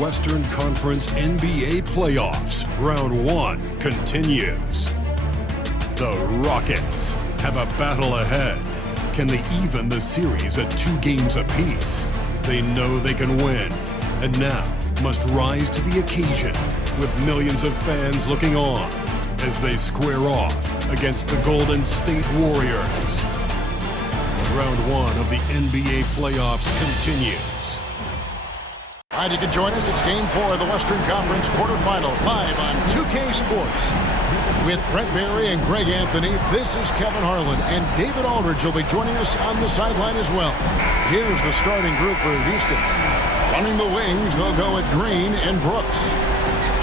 Western Conference NBA playoffs. Round 1 continues. The Rockets have a battle ahead. Can they even the series at 2 games apiece? They know they can win, and now must rise to the occasion with millions of fans looking on as they square off against the Golden State Warriors. Round 1 of the NBA playoffs continues. All right, you can join us. It's Game 4 of the Western Conference quarterfinals, live on 2K Sports. With Brent Barry and Greg Anthony, this is Kevin Harlan, and David Aldridge will be joining us on the sideline as well. Here's the starting group for Houston. Running the wings, they'll go with Green and Brooks.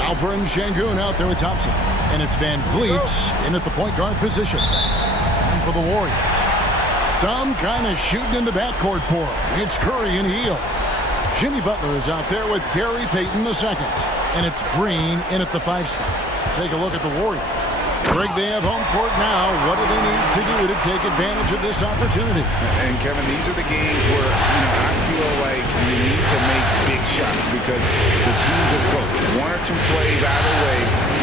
Alperen Sengun out there with Thompson. And it's Van Vliet in at the point guard position. And for the Warriors, some kind of shooting in the backcourt for him. It's Curry and Hield. Jimmy Butler is out there with Gary Payton II. And it's Green in at the 5 spot. Take a look at the Warriors. Greg, they have home court now. What do they need to do to take advantage of this opportunity? And Kevin, these are the games where I feel like you need to make big shots because the teams are close. 1 or 2 plays either way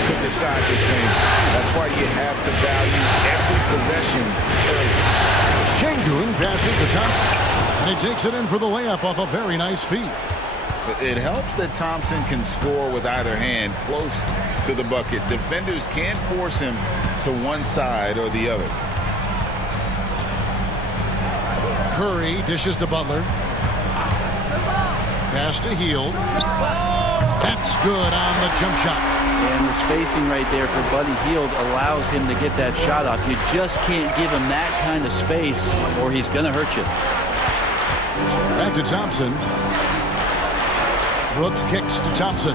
could decide this thing. That's why you have to value every possession early. Sengun passes to Thompson, and he takes it in for the layup off a very nice feed. It helps that Thompson can score with either hand close to the bucket. Defenders can't force him to one side or the other. Curry dishes to Butler. Pass to Hield. That's good on the jump shot. And the spacing right there for Buddy Hield allows him to get that shot off. You just can't give him that kind of space or he's going to hurt you. Back to Thompson. Brooks kicks to Thompson.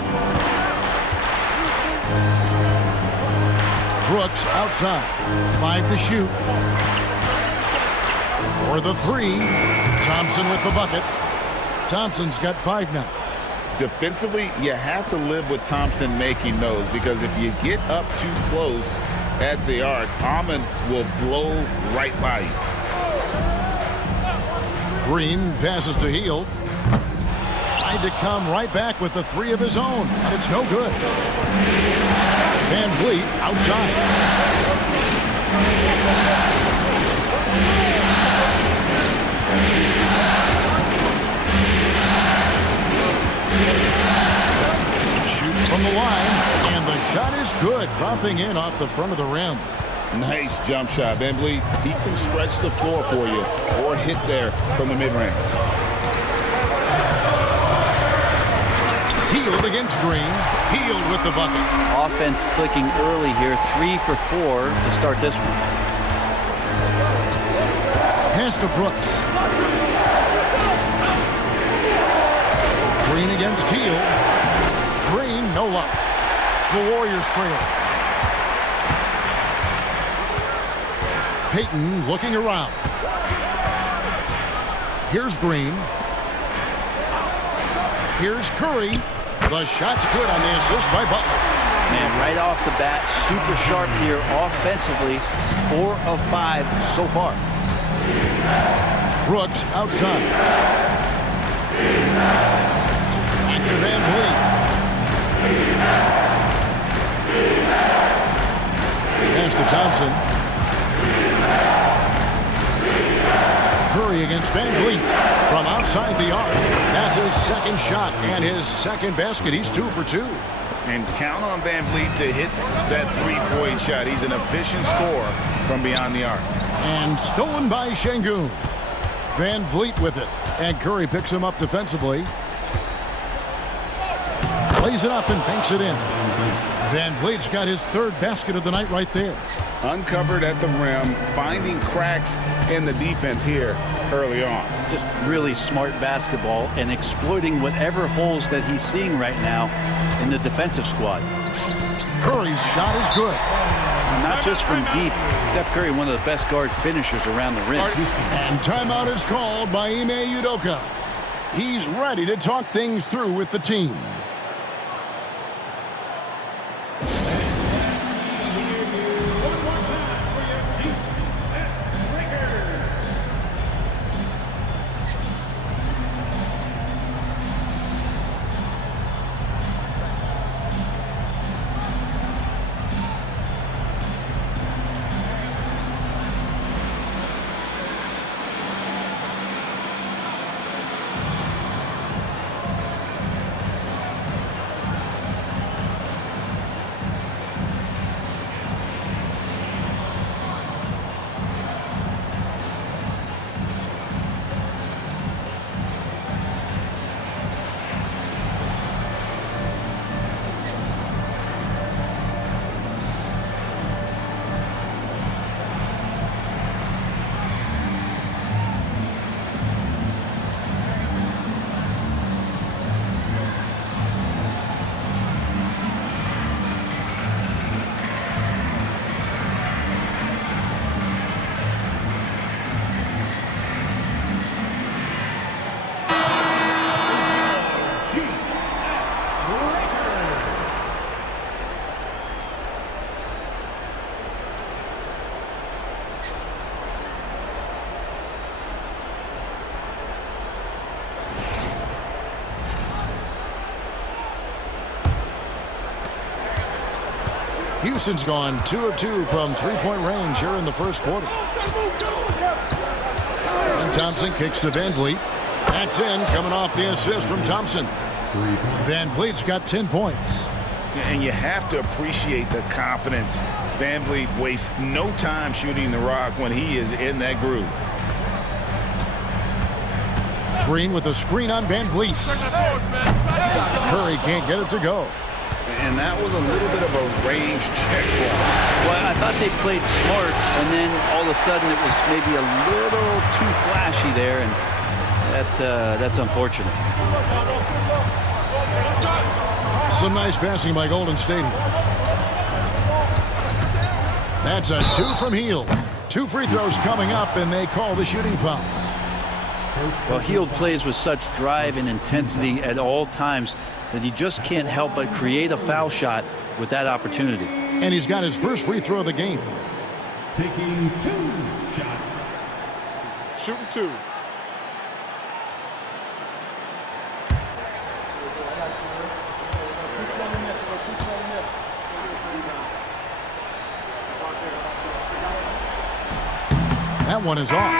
Brooks outside. 5 to shoot. For the 3. Thompson with the bucket. Thompson's got 5 now. Defensively, you have to live with Thompson making those because if you get up too close at the arc, Ahmed will blow right by you. Green passes to Hield. Tried to come right back with the 3 of his own, but it's no good. Van Vliet outside. Shoots from the line, and the shot is good, dropping in off the front of the rim. Nice jump shot, Van Vliet. He can stretch the floor for you or hit there from the mid-range. Hield against Green. Hield with the bucket. Offense clicking early here. 3 for 4 to start this one. Pass to Brooks. Green against Hield. Green, no luck. The Warriors trail. Payton looking around. Here's Green. Here's Curry. The shot's good on the assist by Butler. Man, right off the bat, super sharp here offensively. 4 of 5 so far. Brooks outside. Back to Van Vliet. Pass to Thompson. Curry against Van Vliet from outside the arc. That's his second shot and his second basket. He's 2 for 2. And count on Van Vliet to hit that 3-point shot. He's an efficient scorer from beyond the arc. And stolen by Sengun. Van Vliet with it. And Curry picks him up defensively. Plays it up and banks it in. Van Vliet's got his 3rd basket of the night right there. Uncovered at the rim, finding cracks in the defense here early on. Just really smart basketball and exploiting whatever holes that he's seeing right now in the defensive squad. Curry's shot is good. Not just from deep. Steph Curry, one of the best guard finishers around the rim. And timeout is called by Ime Udoka. He's ready to talk things through with the team. Houston's gone 2 of 2 from three-point range here in the first quarter. And Thompson kicks to Van Vliet. That's in, coming off the assist from Thompson. Van Vliet's got 10 points. And you have to appreciate the confidence. Van Vliet wastes no time shooting the rock when he is in that groove. Green with a screen on Van Vliet. Curry can't get it to go. And that was a little bit of a range check for him. Well, I thought they played smart, and then all of a sudden it was maybe a little too flashy there, and that's unfortunate. Some nice passing by Golden State. That's a 2 from Hield. 2 free throws coming up, and they call the shooting foul. Well, Hield plays with such drive and intensity at all times that he just can't help but create a foul shot with that opportunity. And he's got his first free throw of the game. Taking 2 shots. Shooting 2. That one is off.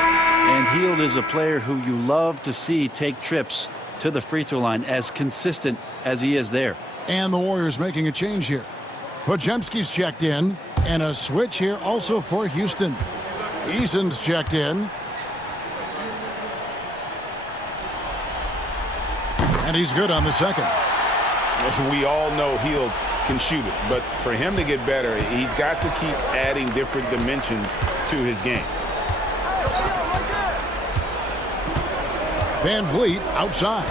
And Hield is a player who you love to see take trips to the free throw line, as consistent as he is there. And the Warriors making a change here. Podziemski's checked in, and a switch here also for Houston. Eason's checked in. And he's good on the second. We all know Hield can shoot it, but for him to get better, he's got to keep adding different dimensions to his game. Van Vliet outside.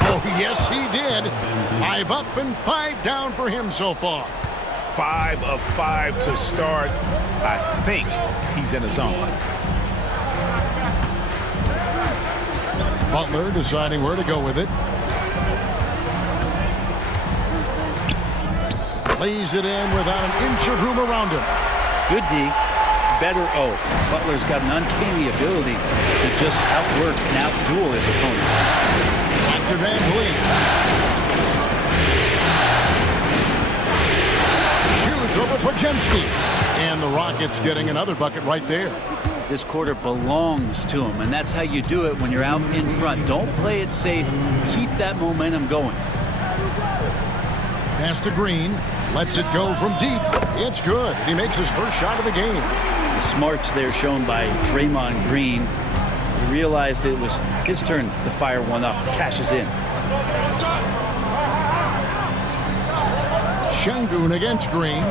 Oh, yes, he did. 5 up and 5 down for him so far. 5 of 5 to start. I think he's in a zone. Butler deciding where to go with it. Lays it in without an inch of room around him. Good D, better O. Butler's got an uncanny ability to just outwork and outduel his opponent. Back to Van Vliet. Shoots over Podziemski. And the Rockets getting another bucket right there. This quarter belongs to him, and that's how you do it when you're out in front. Don't play it safe. Keep that momentum going. Pass to Green. Lets it go from deep. It's good. He makes his first shot of the game. The smarts there shown by Draymond Green. He realized it was his turn to fire one up. Cashes in. Şengün against Green.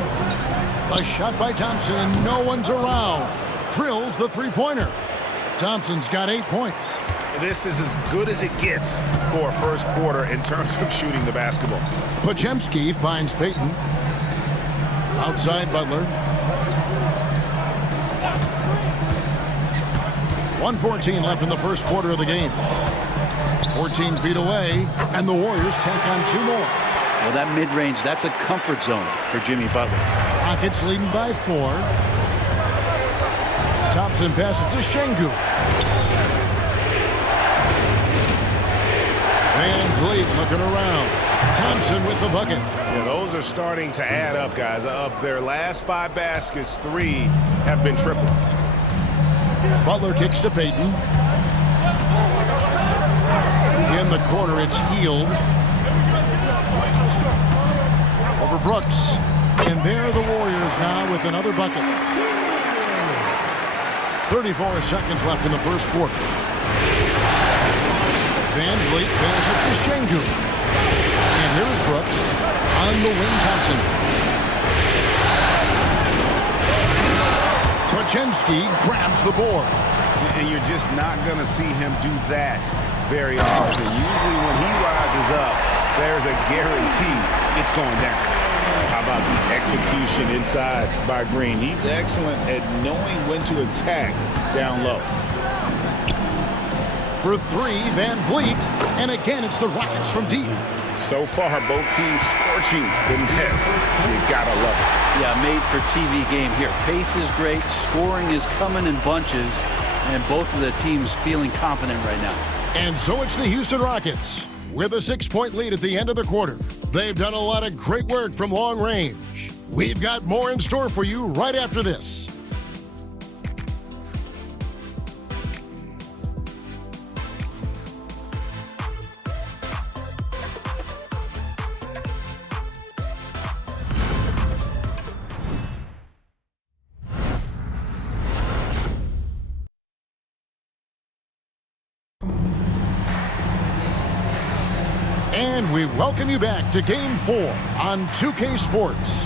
A shot by Thompson, and no one's around. Drills the three-pointer. Thompson's got 8 points. This is as good as it gets for a first quarter in terms of shooting the basketball. Podziemski finds Payton. Outside Butler. 1:14 left in the first quarter of the game. 14 feet away, and the Warriors take on 2 more. Well, that mid-range, that's a comfort zone for Jimmy Butler. Rockets leading by 4. Thompson passes to Şengün. Van Vliet looking around. Thompson with the bucket. Yeah, those are starting to add up, guys. Of their last 5 baskets, 3 have been triples. Butler kicks to Payton. In the corner, it's Hield. Over Brooks. And there are the Warriors now with another bucket. 34 seconds left in the first quarter. Van Vliet passes to Şengün. And here is Brooks on the wing. Thompson. Podziemski grabs the board. And you're just not going to see him do that very often. Usually when he rises up, there's a guarantee it's going down. How about the execution inside by Green? He's excellent at knowing when to attack down low. For 3, Van Vliet. And again, it's the Rockets from deep. So far, both teams scorching the nets. You gotta love it. Yeah, made for TV game here. Pace is great. Scoring is coming in bunches. And both of the teams feeling confident right now. And so it's the Houston Rockets with a 6-point lead at the end of the quarter. They've done a lot of great work from long range. We've got more in store for you right after this. And we welcome you back to Game 4 on 2K Sports.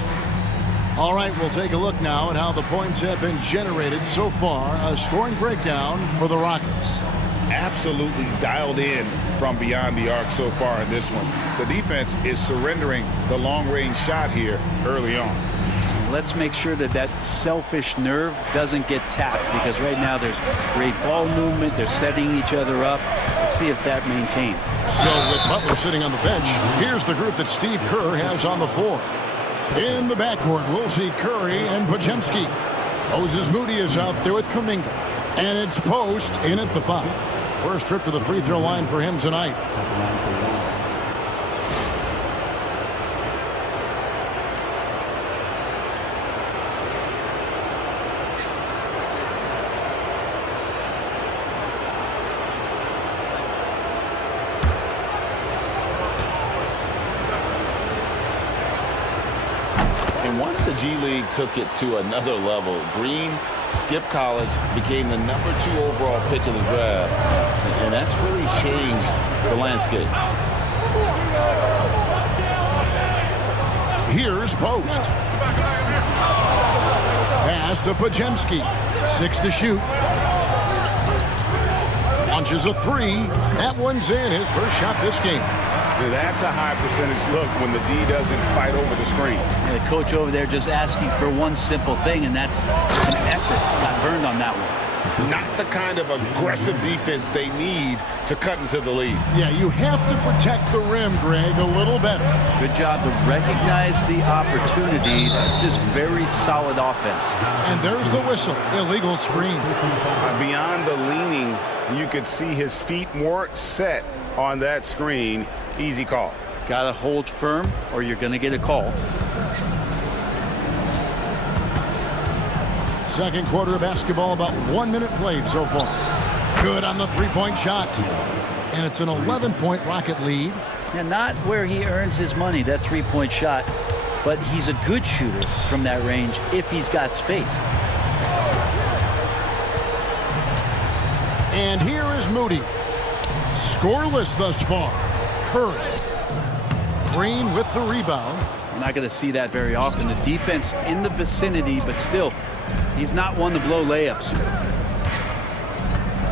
All right, we'll take a look now at how the points have been generated so far. A scoring breakdown for the Rockets. Absolutely dialed in from beyond the arc so far in this one. The defense is surrendering the long-range shot here early on. Let's make sure that that selfish nerve doesn't get tapped, because right now there's great ball movement. They're setting each other up. Let's see if that maintains. So with Butler sitting on the bench, here's the group that Steve Kerr has on the floor. In the backcourt, we'll see Curry and Podziemski. Moses Moody is out there with Kuminga. And it's Post in at the 5. First trip to the free throw line for him tonight. And once the G League took it to another level, Green skipped college, became the #2 overall pick in the draft, and that's really changed the landscape. Here's Post. Pass to Podziemski. 6 to shoot. Launches a 3. That one's in. His first shot this game. That's a high percentage look when the D doesn't fight over the screen. And the coach over there just asking for one simple thing, and that's some effort. Got burned on that one. Not the kind of aggressive defense they need to cut into the lead. Yeah, you have to protect the rim, Greg, a little better. Good job to recognize the opportunity. That's just very solid offense. And there's the whistle. Illegal screen. Beyond the leaning, you could see his feet weren't set on that screen. Easy call. Got to hold firm or you're going to get a call. Second quarter of basketball, about 1 minute played so far. Good on the three-point shot. And it's an 11-point Rocket lead. And not where he earns his money, that three-point shot, but he's a good shooter from that range if he's got space. And here is Moody. Scoreless thus far. Curry. Green with the rebound. We're not going to see that very often. The defense in the vicinity, but still, he's not one to blow layups.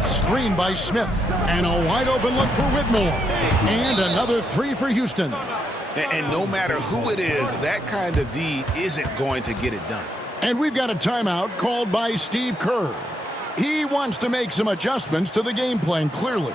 Screen by Smith. And a wide open look for Whitmore. And another 3 for Houston. And no matter who it is, that kind of D isn't going to get it done. And we've got a timeout called by Steve Kerr. He wants to make some adjustments to the game plan, clearly.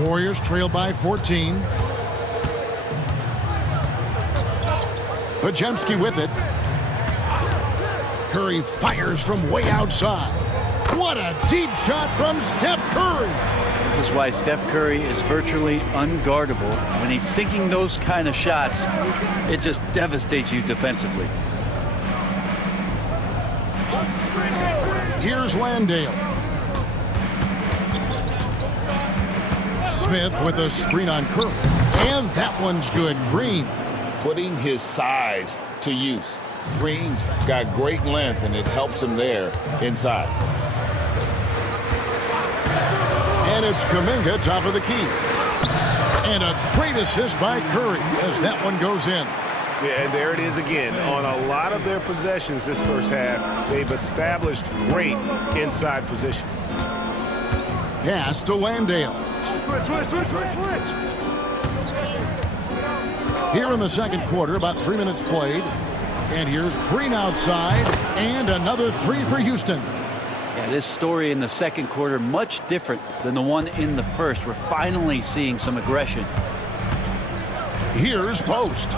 Warriors trail by 14. Podziemski with it. Curry fires from way outside. What a deep shot from Steph Curry. This is why Steph Curry is virtually unguardable. When he's sinking those kind of shots, it just devastates you defensively. Here's Landale. Smith with a screen on Curry. And that one's good. Green. Putting his size to use. Green's got great length, and it helps him there inside. And it's Kuminga, top of the key. And a great assist by Curry as that one goes in. Yeah, and there it is again. On a lot of their possessions this first half, they've established great inside position. Pass to Landale. Switch. Here in the second quarter, about 3 minutes played. And here's Green outside, and another three for Houston. Yeah, this story in the second quarter, much different than the one in the first. We're finally seeing some aggression. Here's Post.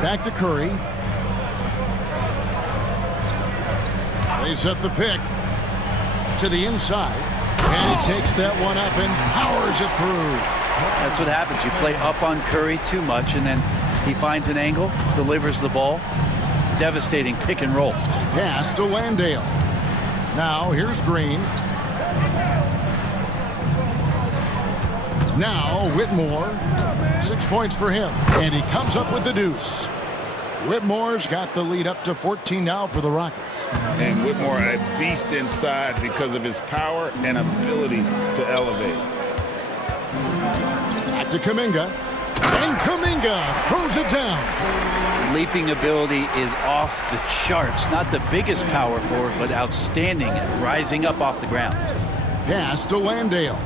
Back to Curry. They set the pick to the inside. And he takes that one up and powers it through. That's what happens. You play up on Curry too much, and then he finds an angle, delivers the ball. Devastating pick and roll. Pass to Landale. Now here's Green. Now Whitmore. 6 points for him. And he comes up with the deuce. Whitmore's got the lead up to 14 now for the Rockets. And Whitmore a beast inside because of his power and ability to elevate. Back to Kuminga. And Kuminga throws it down. Leaping ability is off the charts. Not the biggest power forward, but outstanding at rising up off the ground. Pass to Landale.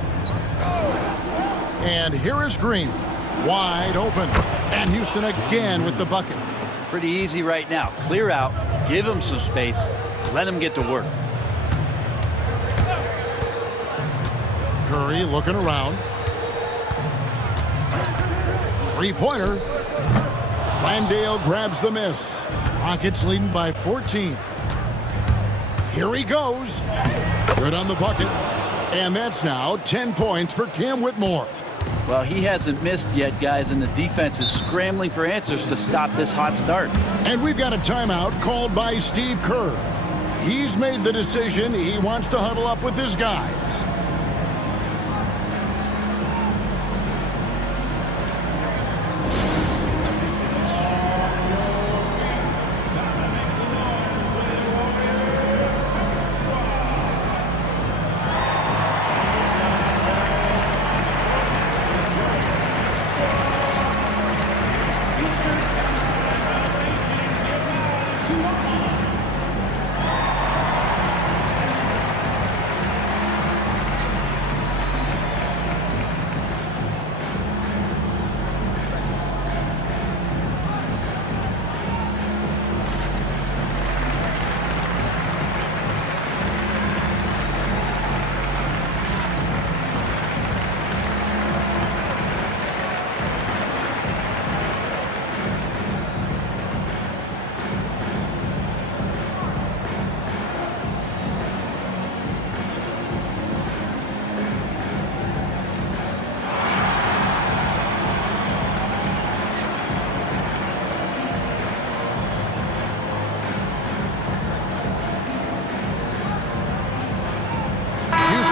And here is Green. Wide open. And Houston again with the bucket. Pretty easy right now. Clear out, give him some space, let him get to work. Curry looking around. Three-pointer. Landale grabs the miss. Rockets leading by 14. Here he goes. Good on the bucket. And that's now 10 points for Cam Whitmore. Well, he hasn't missed yet, guys, and the defense is scrambling for answers to stop this hot start. And we've got a timeout called by Steve Kerr. He's made the decision he wants to huddle up with his guys.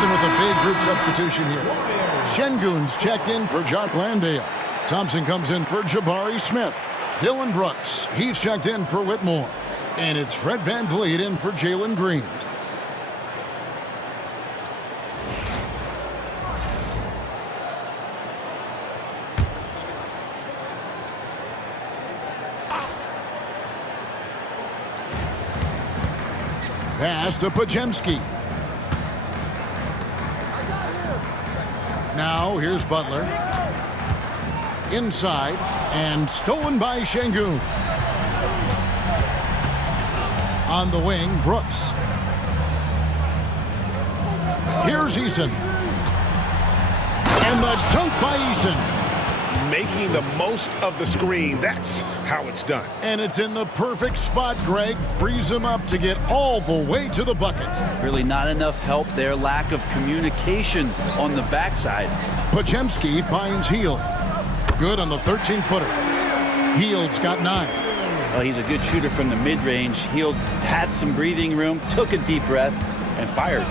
With a big group substitution here. Şengün's checked in for Jock Landale. Thompson comes in for Jabari Smith. Dylan Brooks, he's checked in for Whitmore. And it's Fred VanVleet in for Jalen Green. Pass to Podziemski. Now here's Butler. Inside and stolen by Şengün. On the wing, Brooks. Here's Eason. And the dunk by Eason. Making the most of the screen. That's how it's done. And it's in the perfect spot, Greg. Frees him up to get all the way to the bucket. Really not enough help there. Lack of communication on the backside. Podziemski finds Hield. Good on the 13-footer. Hield's got 9. Well, he's a good shooter from the mid-range. Hield had some breathing room, took a deep breath, and fired.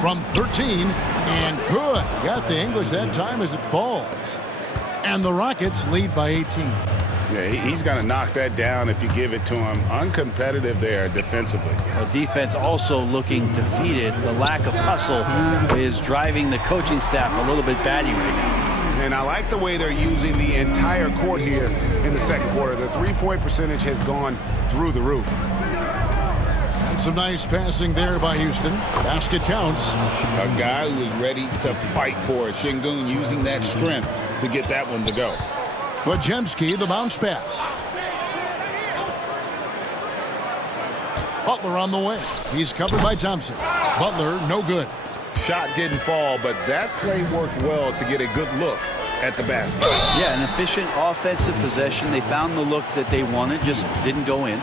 From 13, and good. Got the English that time as it falls. And the Rockets lead by 18. Yeah, he's going to knock that down if you give it to him. Uncompetitive there defensively. Well, defense also looking defeated. The lack of hustle is driving the coaching staff a little bit batty right now. And I like the way they're using the entire court here in the second quarter. The three-point percentage has gone through the roof. And some nice passing there by Houston. Basket counts. A guy who is ready to fight for it. Şengün using that strength to get that one to go. Podziemski, the bounce pass. Butler on the way. He's covered by Thompson. Butler, no good. Shot didn't fall, but that play worked well to get a good look at the basket. Yeah, an efficient offensive possession. They found the look that they wanted, just didn't go in.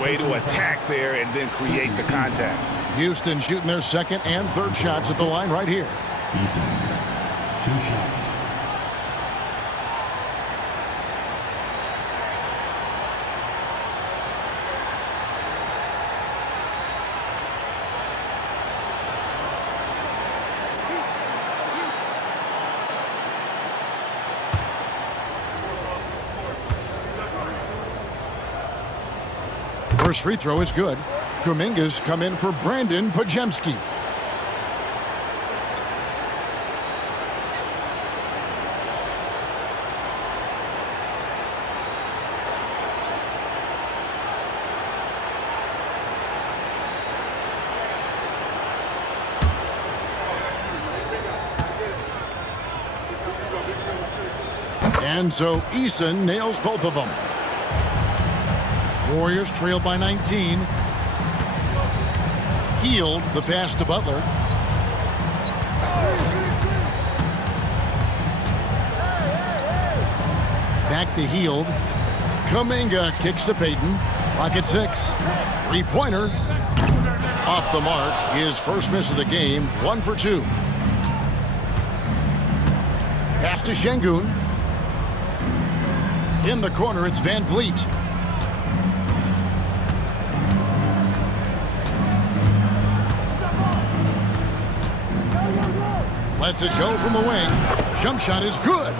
Way to attack there and then create the contact. Houston shooting their second and third shots at the line right here. Eason, 2 shots. First free throw is good. Kuminga's come in for Brandon Podziemski. And so Eason nails both of them. Warriors trail by 19. Hield, the pass to Butler. Back to Hield. Kuminga kicks to Payton. Rocket 6. Three-pointer. Off the mark. His first miss of the game. 1 for 2. Pass to Şengün. In the corner, it's Van Vliet. Lets it go from the wing. Jump shot is good.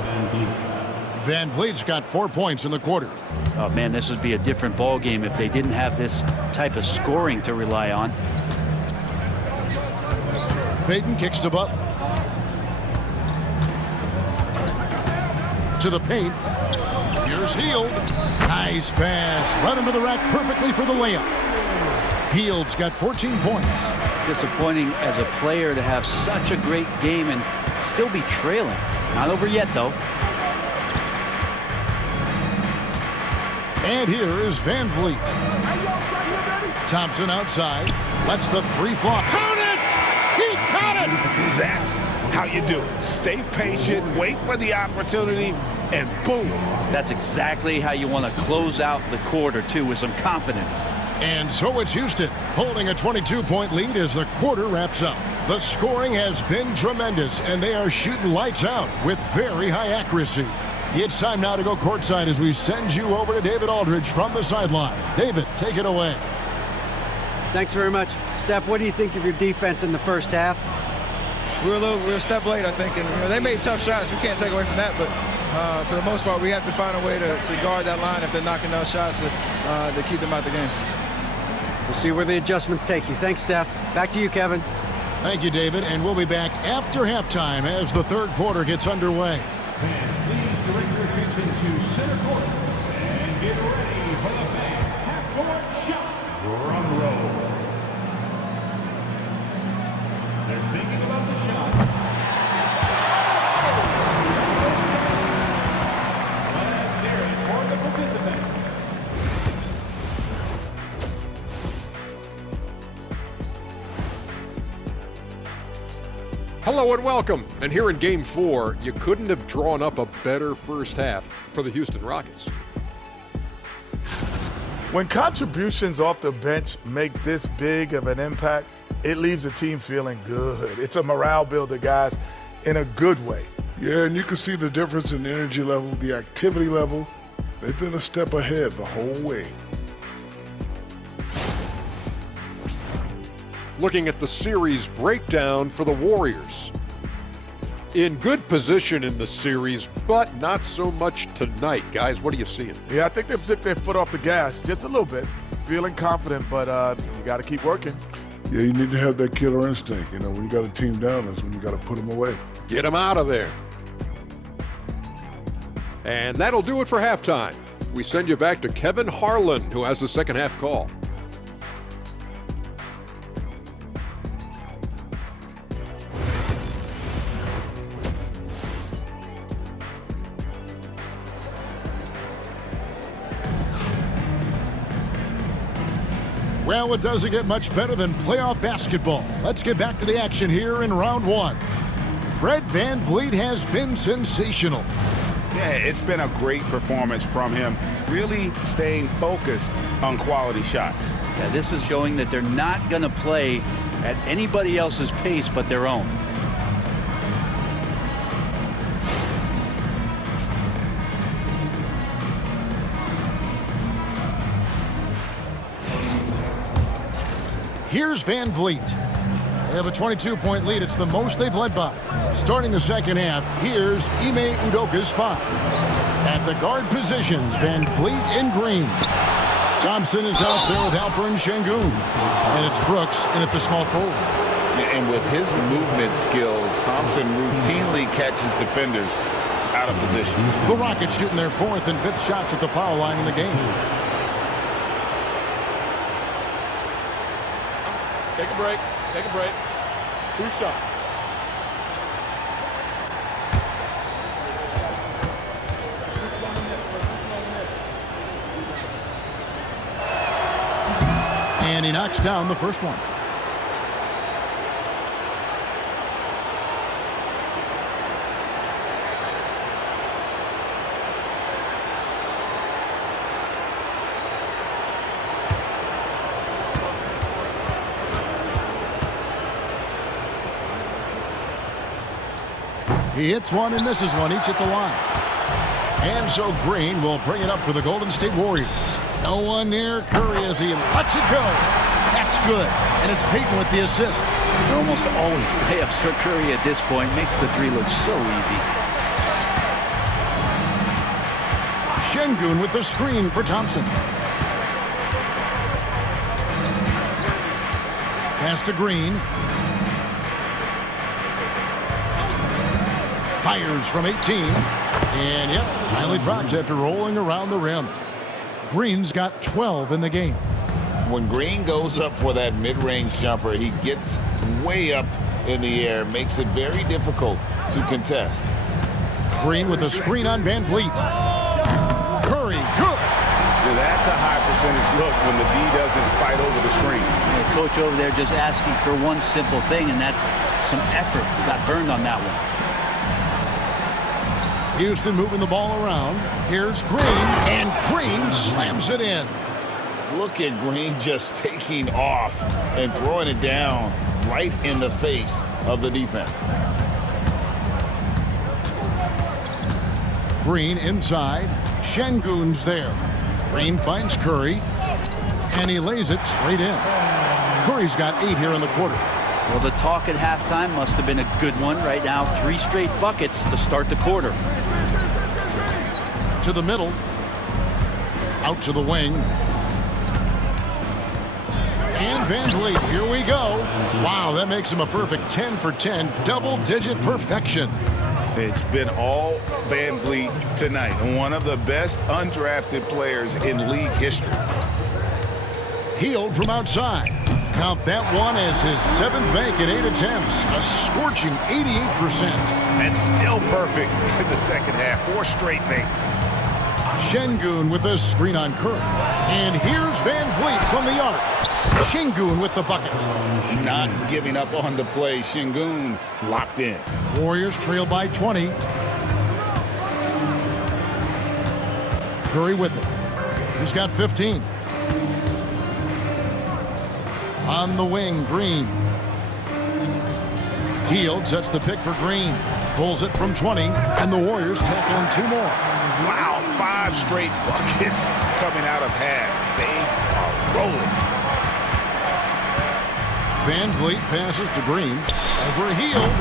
Van Vliet's got 4 points in the quarter. Oh, man, this would be a different ball game if they didn't have this type of scoring to rely on. Payton kicks to Butler. To the paint. Here's Hield. Nice pass. Right under the rack perfectly for the layup. Hield's got 14 points. Disappointing as a player to have such a great game and still be trailing. Not over yet, though. And here is Van Vliet. Thompson outside. Lets the three flop. Count it! He caught it! That's how you do it. Stay patient, wait for the opportunity, and boom. That's exactly how you want to close out the quarter, too, with some confidence. And so it's Houston holding a 22-point lead as the quarter wraps up. The scoring has been tremendous, and they are shooting lights out with very high accuracy. It's time now to go courtside as we send you over to David Aldridge from the sideline. David, take it away. Thanks very much. Steph, what do you think of your defense in the first half? We were a step late, I think, and they made tough shots. We can't take away from that, but for the most part, we have to find a way to guard that line if they're knocking down shots to keep them out the game. We'll see where the adjustments take you. Thanks, Steph. Back to you, Kevin. Thank you, David, and we'll be back after halftime as the third quarter gets underway. Fans, please direct your attention to center court and get ready for the fan half-court shot drum roll. They're thinking about the shot. Let's hear it for the participant. Hello and welcome. And here in Game 4, you couldn't have drawn up a better first half for the Houston Rockets. When contributions off the bench make this big of an impact, it leaves the team feeling good. It's a morale builder, guys, in a good way. Yeah, and you can see the difference in the energy level, the activity level. They've been a step ahead the whole way. Looking at the series breakdown for the Warriors. In good position in the series, but not so much tonight. Guys, what are you seeing? Yeah, I think they've took their foot off the gas just a little bit. Feeling confident, but you got to keep working. Yeah, you need to have that killer instinct. You know, when you got a team down, that's when you got to put them away. Get them out of there. And that'll do it for halftime. We send you back to Kevin Harlan, who has the second half call. Well, it doesn't get much better than playoff basketball. Let's get back to the action here in round one. Fred VanVleet has been sensational. Yeah, it's been a great performance from him, really staying focused on quality shots. Yeah, this is showing that they're not going to play at anybody else's pace but their own. Here's VanVleet. They have a 22-point lead. It's the most they've led by. Starting the second half, here's Ime Udoka's 5. At the guard positions, VanVleet and Green. Thompson is out there with Alperen Sengun. And it's Brooks in at the small forward. And with his movement skills, Thompson routinely catches defenders out of position. The Rockets shooting their 4th and 5th shots at the foul line in the game. Take a break. Take a break. 2 shots. And he knocks down the first one. He hits one and misses one, each at the line. And so Green will bring it up for the Golden State Warriors. No one near Curry as he lets it go. That's good. And it's Payton with the assist. They're almost always layups for Curry at this point. Makes the three look so easy. Sengun with the screen for Thompson. Pass to Green. Fires from 18. And yep, finally drops after rolling around the rim. Green's got 12 in the game. When Green goes up for that mid-range jumper, he gets way up in the air, makes it very difficult to contest. Green with a screen on VanVleet. Curry, good. Yeah, that's a high percentage look when the D doesn't fight over the screen. The coach over there just asking for one simple thing, and that's some effort. Got burned on that one. Houston moving the ball around. Here's Green, and Green slams it in. Look at Green just taking off and throwing it down right in the face of the defense. Green inside. Sengun's there. Green finds Curry, and he lays it straight in. Curry's got 8 here in the quarter. Well, the talk at halftime must have been a good one. Right now, 3 straight buckets to start the quarter. To the middle. Out to the wing. And VanVleet, here we go. Wow, that makes him a perfect 10 for 10, double-digit perfection. It's been all VanVleet tonight, one of the best undrafted players in league history. Hield from outside. Count that one as his 7th make in 8 attempts. A scorching 88%. And still perfect in the second half. 4 straight makes. Şengün with a screen on Curry. And here's Van Vliet from the arc. Şengün with the bucket. Not giving up on the play. Şengün locked in. Warriors trail by 20. Curry with it. He's got 15. On the wing, Green. Hield sets the pick for Green. Pulls it from 20, and the Warriors tack on 2 more. Wow, 5 straight buckets coming out of half. They are rolling. Van Vliet passes to Green. Over Hield.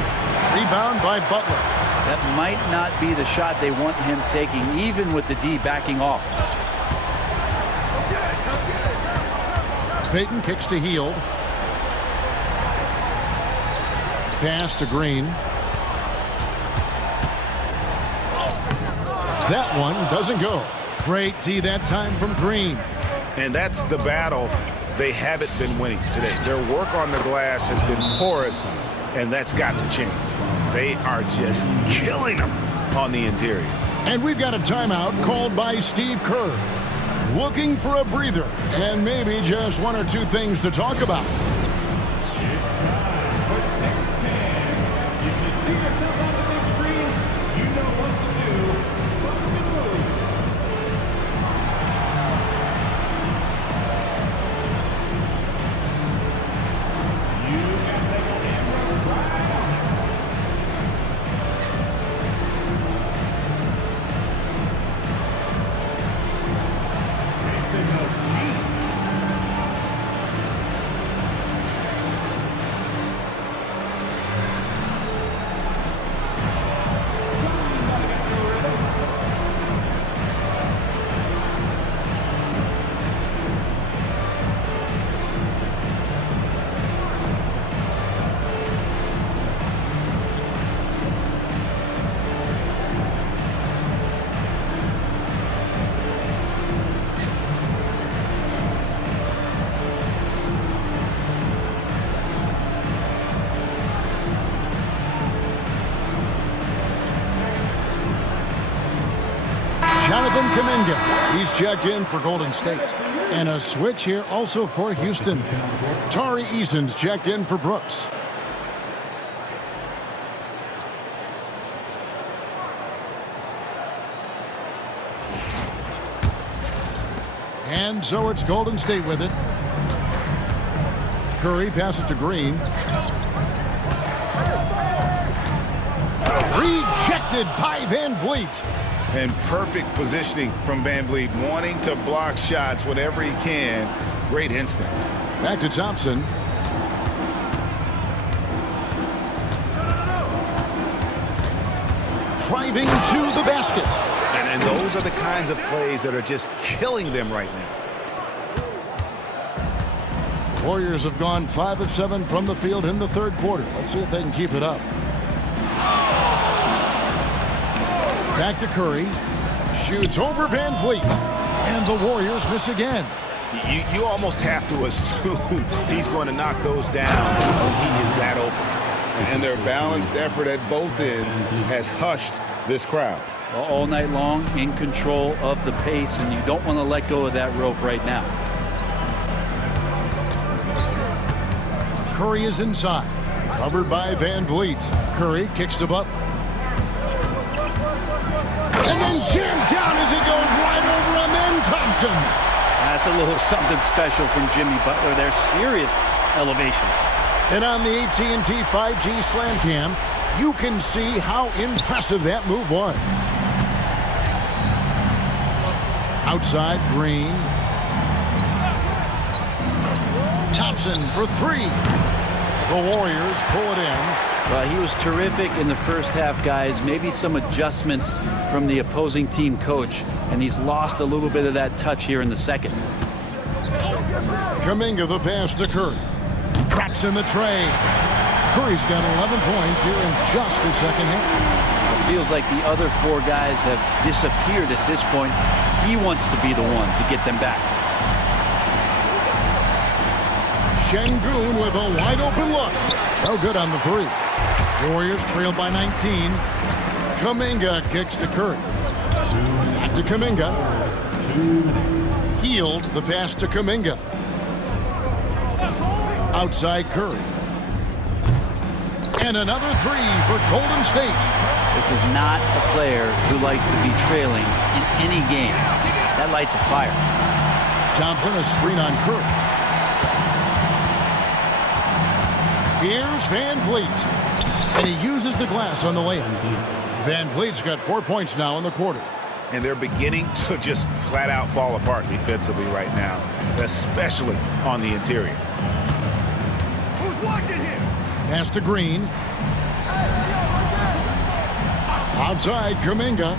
Rebound by Butler. That might not be the shot they want him taking, even with the D backing off. Payton kicks to Hield. Pass to Green. That one doesn't go. Great D that time from Green. And that's the battle they haven't been winning today. Their work on the glass has been porous, and that's got to change. They are just killing them on the interior. And we've got a timeout called by Steve Kerr. Looking for a breather and maybe just 1 or 2 things to talk about. Jonathan Kuminga, he's checked in for Golden State. And a switch here also for Houston. Tari Eason's checked in for Brooks. And so it's Golden State with it. Curry passes to Green. Rejected by Van Vliet. And perfect positioning from Van Vliet, wanting to block shots whenever he can. Great instincts. Back to Thompson. Driving to the basket. And those are the kinds of plays that are just killing them right now. Warriors have gone 5 of 7 from the field in the 3rd quarter. Let's see if they can keep it up. Back to Curry. Shoots over Van Vliet. And the Warriors miss again. You almost have to assume he's going to knock those down when he is that open. And their balanced effort at both ends has hushed this crowd. All night long, in control of the pace, and you don't want to let go of that rope right now. Curry is inside. Covered by Van Vliet. Curry kicks to Butler. And then jammed down as it goes right over him and Thompson. That's a little something special from Jimmy Butler. There's serious elevation. And on the AT&T 5G Slam Cam, you can see how impressive that move was. Outside, Green. Thompson for 3. The Warriors pull it in. Well, he was terrific in the first half, guys. Maybe some adjustments from the opposing team coach, and he's lost a little bit of that touch here in the second. Kuminga the pass to Curry. Traps in the tray. Curry's got 11 points here in just the second half. It feels like the other 4 guys have disappeared at this point. He wants to be the one to get them back. Şengün with a wide open look. No good on the 3. Warriors trail by 19. Kuminga kicks to Curry. Back to Kuminga. Healed the pass to Kuminga. Outside Curry. And another three for Golden State. This is not a player who likes to be trailing in any game. That lights a fire. Thompson, a screen on Curry. Here's Van Vliet. And he uses the glass on the layup. Van Vliet's got 4 points now in the quarter. And they're beginning to just flat out fall apart defensively right now, especially on the interior. Who's watching here? Pass to Green. Outside Kuminga.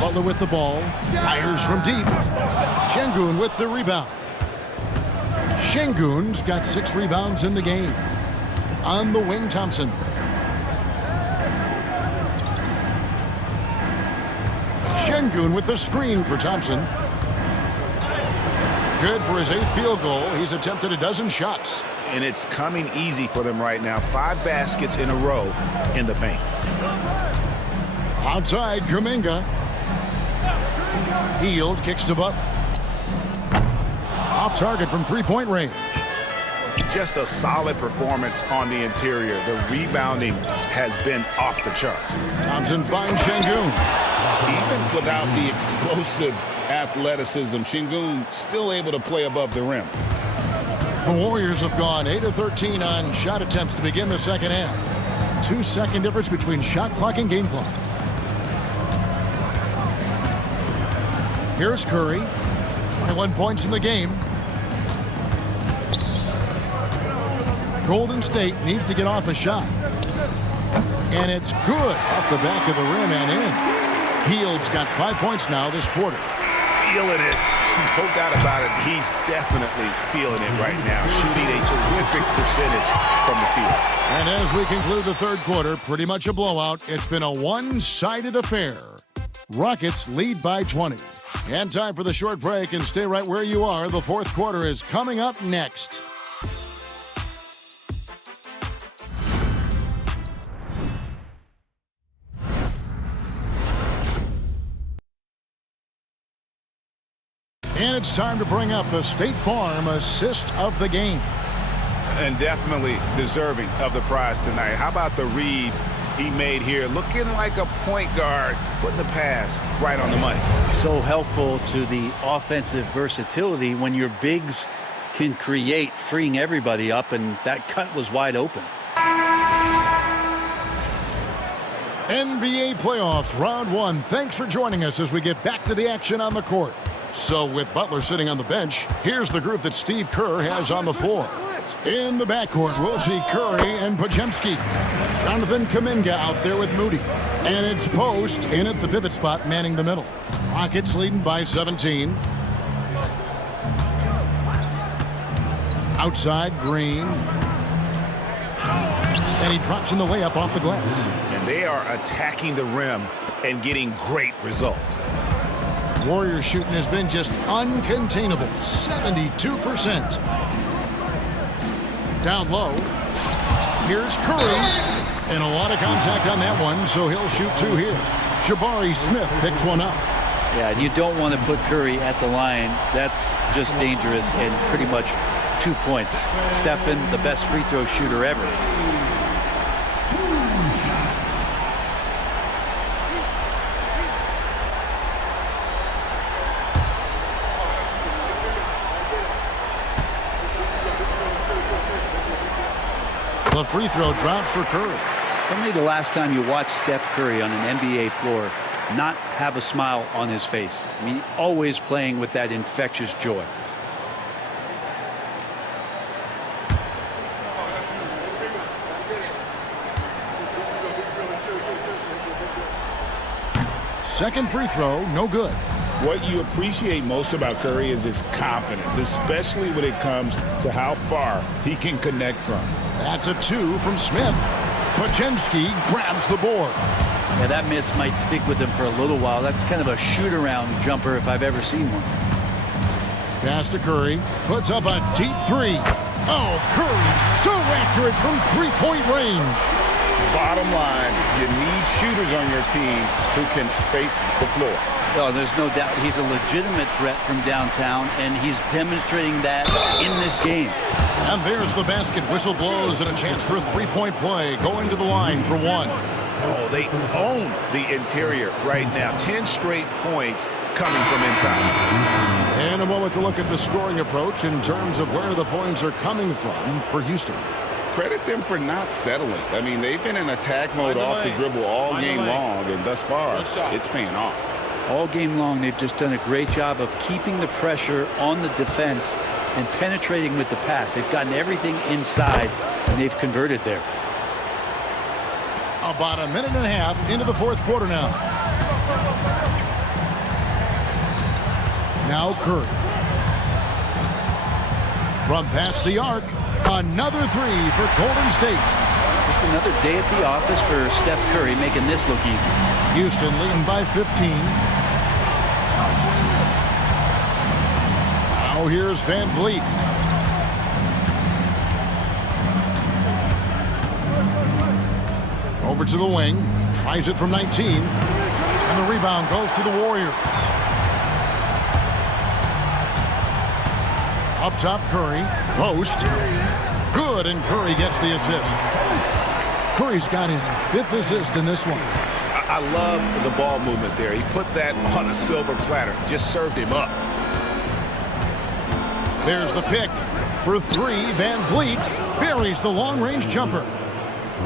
Butler with the ball. Fires from deep. Şengün with the rebound. Şengün's got 6 rebounds in the game. On the wing, Thompson. Şengün with the screen for Thompson. Good for his 8th field goal. He's attempted a dozen shots. And it's coming easy for them right now. 5 baskets in a row in the paint. Outside Kuminga. Hield kicks to Butler. Off target from 3-point range. Just a solid performance on the interior. The rebounding has been off the charts. Thompson finds Şengün. Even without the explosive athleticism, Şengün still able to play above the rim. The Warriors have gone 8 of 13 on shot attempts to begin the second half. 2-second difference between shot clock and game clock. Here's Curry. 21 points in the game. Golden State needs to get off a shot. And it's good off the back of the rim and in. Hield's got 5 points now this quarter. Feeling it. No doubt about it. He's definitely feeling it right now. Shooting a terrific percentage from the field. And as we conclude the third quarter, pretty much a blowout. It's been a one-sided affair. Rockets lead by 20. And time for the short break, and stay right where you are. The fourth quarter is coming up next. And it's time to bring up the State Farm assist of the game. And definitely deserving of the prize tonight. How about the read he made here? Looking like a point guard, putting the pass right on the money. So helpful to the offensive versatility when your bigs can create, freeing everybody up, and that cut was wide open. NBA playoffs, round 1. Thanks for joining us as we get back to the action on the court. So with Butler sitting on the bench, here's the group that Steve Kerr has on the floor. In the backcourt, we'll see Curry and Podziemski. Jonathan Kuminga out there with Moody. And it's Post in at the pivot spot, manning the middle. Rockets leading by 17. Outside, Green. And he drops in the layup off the glass. And they are attacking the rim and getting great results. Warriors shooting has been just uncontainable, 72%. Down low, here's Curry, and a lot of contact on that one, so he'll shoot 2 here. Jabari Smith picks one up. Yeah, and you don't want to put Curry at the line. That's just dangerous, and pretty much 2 points. Stephen, the best free throw shooter ever. The free throw drops for Curry. Tell me the last time you watched Steph Curry on an NBA floor not have a smile on his face. I mean, always playing with that infectious joy. Second free throw, no good. What you appreciate most about Curry is his confidence, especially when it comes to how far he can connect from. That's a 2 from Smith. Podziemski grabs the board. Yeah, that miss might stick with him for a little while. That's kind of a shoot-around jumper if I've ever seen one. Pass to Curry. Puts up a deep 3. Oh, Curry so accurate from 3-point range. Bottom line, you need shooters on your team who can space the floor. Oh, there's no doubt he's a legitimate threat from downtown, and he's demonstrating that in this game. And there's the basket. Whistle blows and a chance for a three-point play. Going to the line for one. Oh, they own the interior right now. 10 straight points coming from inside. And a moment to look at the scoring approach in terms of where the points are coming from for Houston. Credit them for not settling. I mean, they've been in attack mode off the dribble all game long, and thus far, it's paying off. All game long, they've just done a great job of keeping the pressure on the defense and penetrating with the pass. They've gotten everything inside, and they've converted there. About a minute and a half into the fourth quarter now. Now Curry. From past the arc, another three for Golden State. Just another day at the office for Steph Curry, making this look easy. Houston leading by 15. Now here's Van Vliet. Over to the wing. Tries it from 19. And the rebound goes to the Warriors. Up top, Curry. Post. Good, and Curry gets the assist. Curry's got his 5th assist in this one. I love the ball movement there. He put that on a silver platter. Just served him up. There's the pick. For 3, Van Vliet buries the long-range jumper.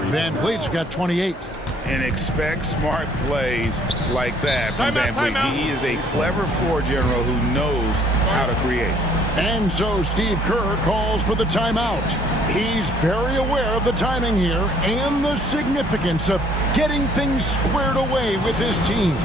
Van Vliet's got 28. And expect smart plays like that from Van Vliet. He is a clever floor general who knows how to create. And so Steve Kerr calls for the timeout. He's very aware of the timing here and the significance of getting things squared away with his team.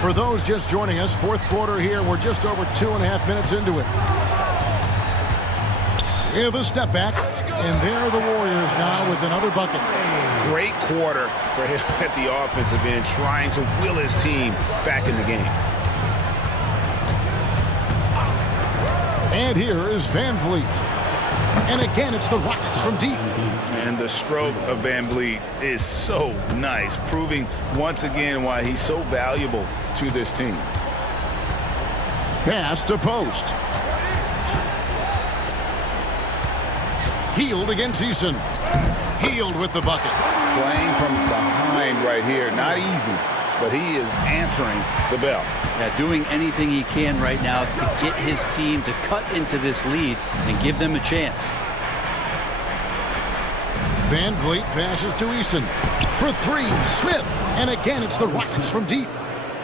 For those just joining us, fourth quarter here. We're just over 2.5 minutes into it. With a step back, and there are the Warriors now with another bucket. Great quarter for him at the offensive end, trying to will his team back in the game. And here is Van Vliet. And again, it's the Rockets from deep. And the stroke of Van Vliet is so nice, proving once again why he's so valuable to this team. Pass to post. Hield against Eason. Hield with the bucket. Playing from behind right here. Not easy, but he is answering the bell. Yeah, doing anything he can right now to get his team to cut into this lead and give them a chance. Van Vliet passes to Eason. For 3, Smith. And again, it's the Rockets from deep.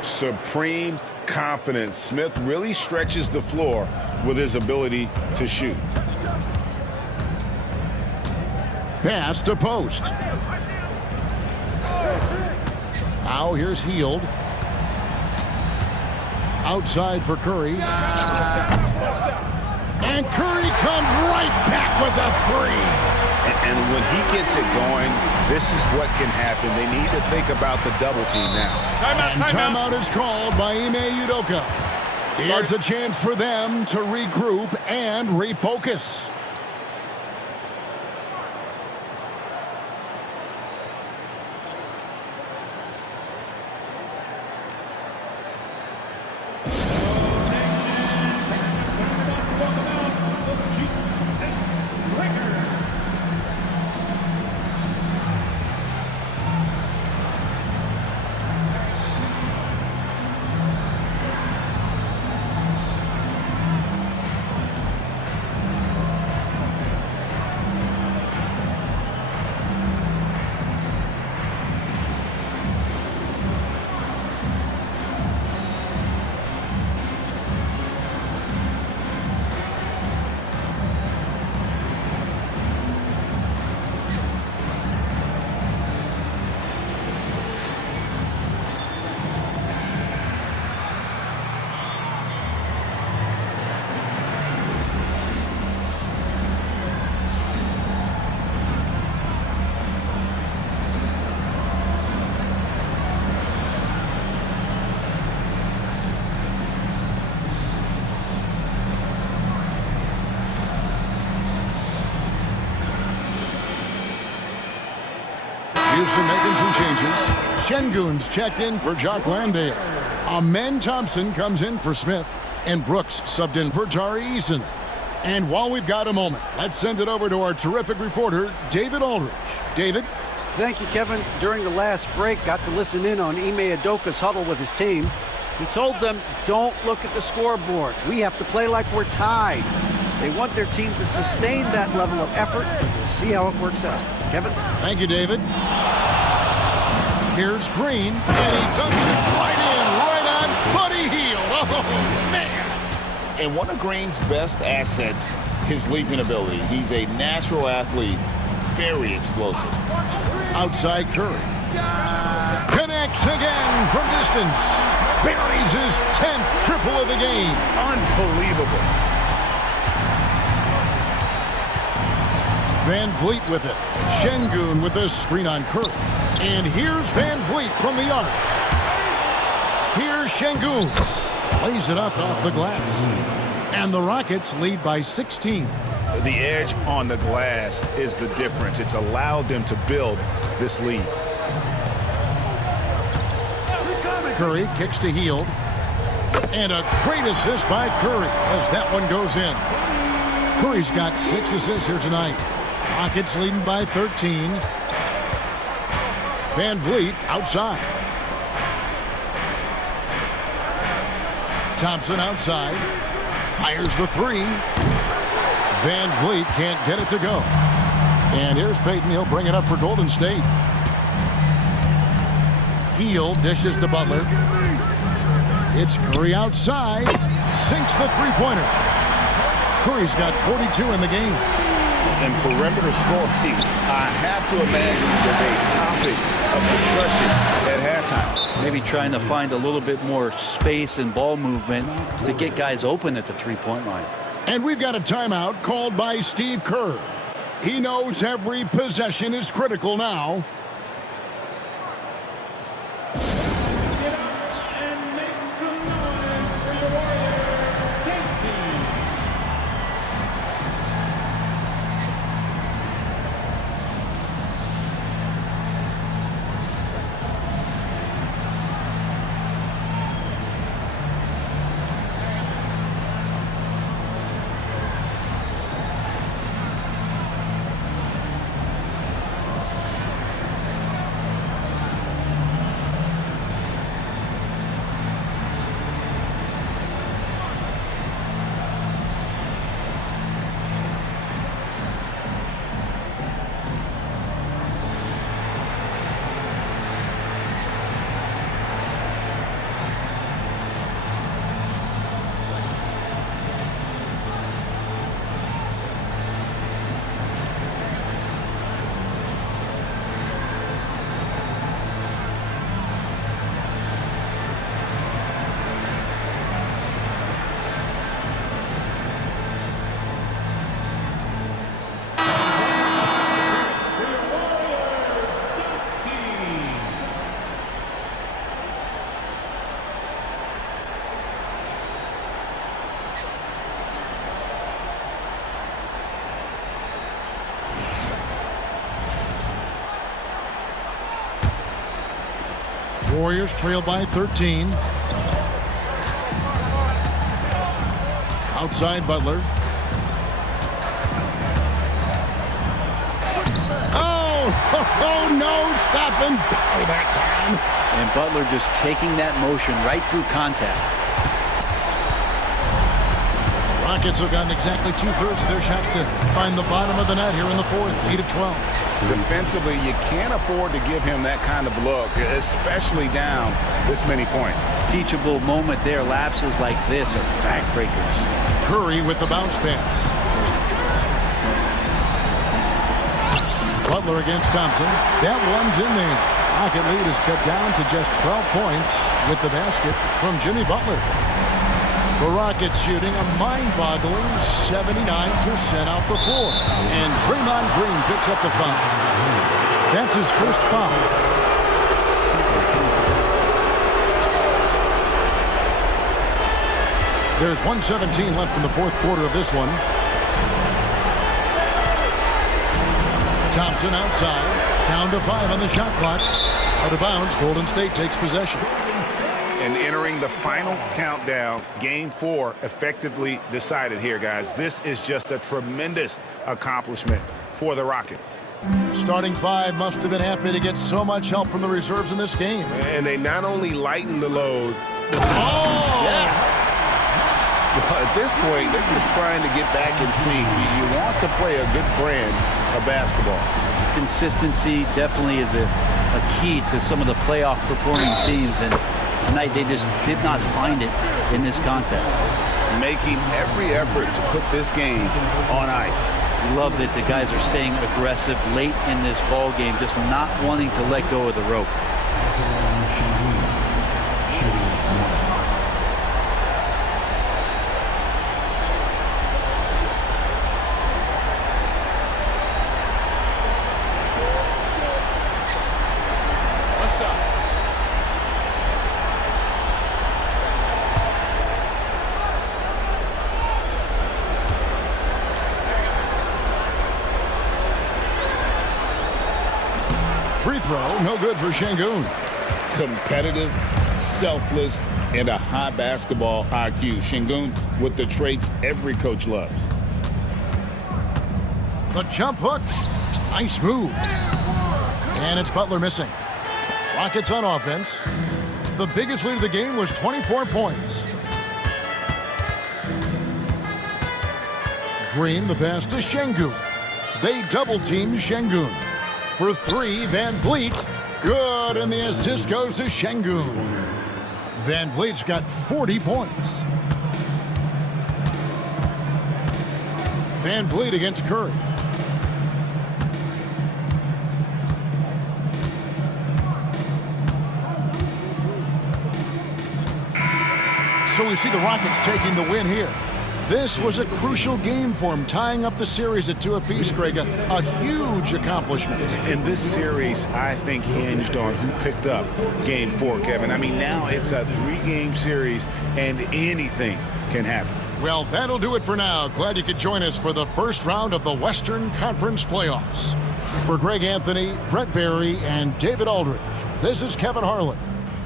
Supreme confidence. Smith really stretches the floor with his ability to shoot. Pass to post. Now here's Hield. Outside for Curry. And Curry comes right back with a 3. And when he gets it going, this is what can happen. They need to think about the double team now. Timeout is called by Ime Udoka. It's a chance for them to regroup and refocus. Houston making some changes. Şengün's checked in for Jock Landale. Amen Thompson comes in for Smith. And Brooks subbed in for Tari Eason. And while we've got a moment, let's send it over to our terrific reporter, David Aldridge. David? Thank you, Kevin. During the last break, got to listen in on Ime Udoka's huddle with his team. He told them, don't look at the scoreboard. We have to play like we're tied. They want their team to sustain that level of effort, and we'll see how it works out. Kevin? Thank you, David. Here's Green, and he dumps it right on Buddy Hield. Oh, man. And one of Green's best assets, his leaping ability. He's a natural athlete, very explosive. Outside Curry. Connects again from distance. Buries his 10th triple of the game. Unbelievable. Van Vliet with it. Şengün with a screen on Curry. And here's Van Vliet from the arc. Here's Şengün. Lays it up off the glass. And the Rockets lead by 16. The edge on the glass is the difference. It's allowed them to build this lead. Curry kicks to Hield. And a great assist by Curry as that one goes in. Curry's got 6 assists here tonight. Rockets leading by 13. Van Vliet outside. Thompson outside. Fires the 3. Van Vliet can't get it to go. And here's Payton. He'll bring it up for Golden State. Hield dishes to Butler. It's Curry outside. Sinks the three-pointer. Curry's got 42 in the game. And perimeter scoring, I have to imagine, was a topic of discussion at halftime. Maybe trying to find a little bit more space and ball movement to get guys open at the three-point line. And we've got a timeout called by Steve Kerr. He knows every possession is critical now. Warriors trail by 13. Outside Butler. Oh, no, stopping by that time. And Butler just taking that motion right through contact. Rockets have gotten exactly 2/3 of their shots to find the bottom of the net here in the fourth, 8 of 12. Defensively, you can't afford to give him that kind of look, especially down this many points. Teachable moment there. Lapses like this are backbreakers. Curry with the bounce pass. Butler against Thompson. That one's in there. Rocket lead is cut down to just 12 points with the basket from Jimmy Butler. The Rockets shooting a mind-boggling 79% off the floor. And Draymond Green picks up the foul. That's his first foul. There's 1:17 left in the fourth quarter of this one. Thompson outside, down to 5 on the shot clock. Out of bounds, Golden State takes possession. And entering the final countdown, Game 4 effectively decided here, guys. This is just a tremendous accomplishment for the Rockets. Starting 5 must have been happy to get so much help from the reserves in this game. And they not only lighten the load. Oh! Yeah. Well, at this point, they're just trying to get back in sync. You want to play a good brand of basketball. Consistency definitely is a key to some of the playoff performing teams, and tonight they just did not find it in this contest. Making every effort to put this game on ice. Love that the guys are staying aggressive late in this ball game, just not wanting to let go of the rope. Free throw, no good for Şengün. Competitive, selfless, and a high basketball IQ. Şengün with the traits every coach loves. The jump hook. Nice move. And it's Butler missing. Rockets on offense. The biggest lead of the game was 24 points. Green, the pass to Şengün. They double-team Şengün. For 3, Van Vliet. Good, and the assist goes to Şengün. Van Vliet's got 40 points. Van Vliet against Curry. So we see the Rockets taking the win here. This was a crucial game for him, tying up the series at 2 apiece, Greg. A huge accomplishment. And this series, I think, hinged on who picked up Game 4, Kevin. I mean, now it's a 3-game series, and anything can happen. Well, that'll do it for now. Glad you could join us for the first round of the Western Conference Playoffs. For Greg Anthony, Brett Barry, and David Aldridge, this is Kevin Harlan.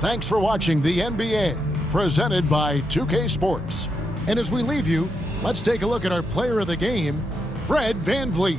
Thanks for watching the NBA, presented by 2K Sports. And as we leave you, let's take a look at our player of the game, Fred VanVleet.